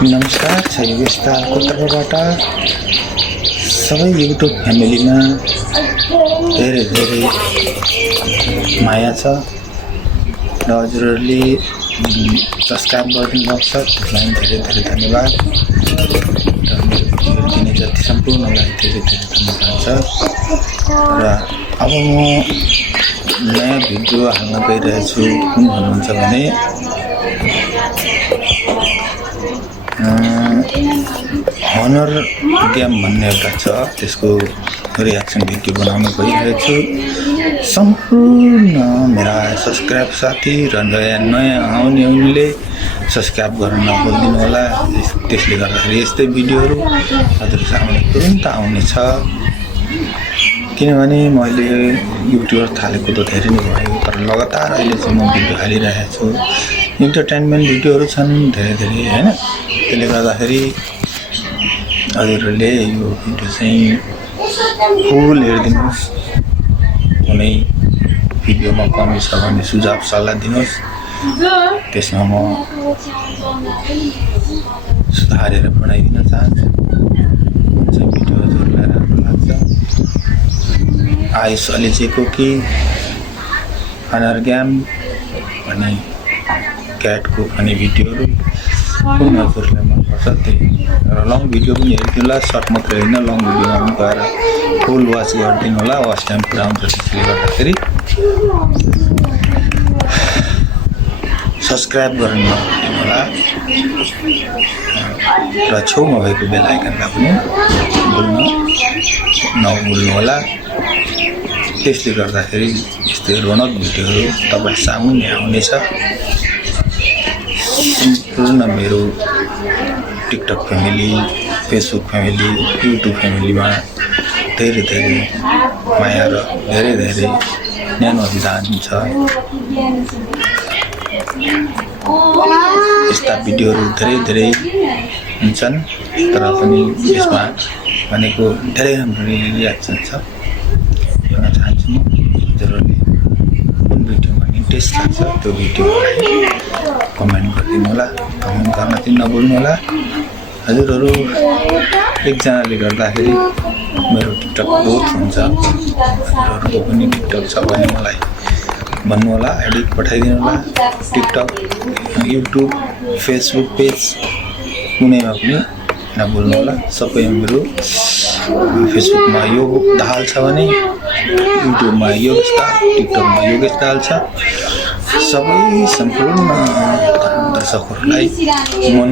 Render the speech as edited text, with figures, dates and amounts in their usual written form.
नमस्कार छ योगेशतालको तर्फबाट सबै युट्युब फ्यामिलीमा धेरै धेरै माया छ र हजुरहरूले सब्स्क्राइब गरिदिनु भएको छ त्यसलाई धेरै धेरै धन्यवाद र मेरो भिडियो दिने जति सम्पूर्णलाई धेरै धेरै धन्यवाद छ र अब म नयाँ भिडियो हाल्न गइरहेछु कुन भन्नुहुन्छ भने हनर गेम भन्ने एउटा छ त्यसको रियाक्सन भिडियो बनाउन गइरहेछु सम्पूर्ण मेरा सब्स्क्राइब साथी र नयाँ आउनेले सब्स्क्राइब गर्न नभुल्दिनु होला त्यसले गर्दाखेरि यस्तै भिडियोहरू हजुर सामने तुरुन्त आउनेछ किनभने मैले युट्युब थालेको त धेरै नै भयो तर लगातार अहिले चाहिँ म भिडियो हालिरहेको छु इन्टरटेनमेन्ट भिडियोहरू छन् धेरै धेरै हैन त्यसले गर्दाखेरि हजुरहरूले यो भिडियो चाहिँ फुल हेरिदिनुहोस् कुनै भिडियोमा कमी छ भने सुझाव सल्लाह दिनुहोस् त्यसमा म सुधारेर बनाइदिन चाहन्छु चाहिँ भिडियो हजुरलाई राम्रो लाग्छ आयुष अलिजेको कि हनर गेम भन्ने क्याटको पनि भिडियोहरू कुन हजुरलाई मनपर्छ त्यही र लङ भिडियो पनि हेरिदिनु होला सर्ट मात्रै होइन लङ भिडियोमा पनि गएर फुल वाच गरिदिनु होला वाच टाइम पुरा हुन्छ त्यसले गर्दाखेरि सब्स्क्राइब गर्नु नभुल्नु होला र छेउमा भएको बेल आइकनलाई पनि नभुल्नु होला त्यसले गर्दाखेरि यस्तै रौनक भिडियोहरू तपाईँ सामुन्ने आउनेछ सम्पूर्ण मेरो TikTok family Facebook family YouTube फ्यामिलीमा धेरै धेरै माया र धेरै धेरै न्यानो विधान छ यस्ता भिडियोहरू धेरै धेरै हुन्छन् तर पनि यसमा भनेको धेरै राम्रो रियाक्सन छ भन्न चाहन्छु म हजुरहरूले कुन भिडियोमा इन्ट्रेस्ट लाग्छ त्यो भिडियोलाई कमेन्ट गरिदिनु होला कमेन्ट गर्न चाहिँ नभुल्नु होला हजुरहरू एकजनाले गर्दाखेरि मेरो टिकटक ग्रोथ हुन्छ हजुरहरूको पनि टिकटक छ भने मलाई भन्नु होला आइडी पठाइदिनु होला टिकटक युट्युब फेसबुक पेज कुनैमा पनि नभुल्नु होला सबै मेरो फेसबुकमा योग दाहाल छ भने युट्युबमा योगेश दाहाल टिकटकमा योगेश दाहाल छ सबै सम्पूर्ण दर्शकहरूलाई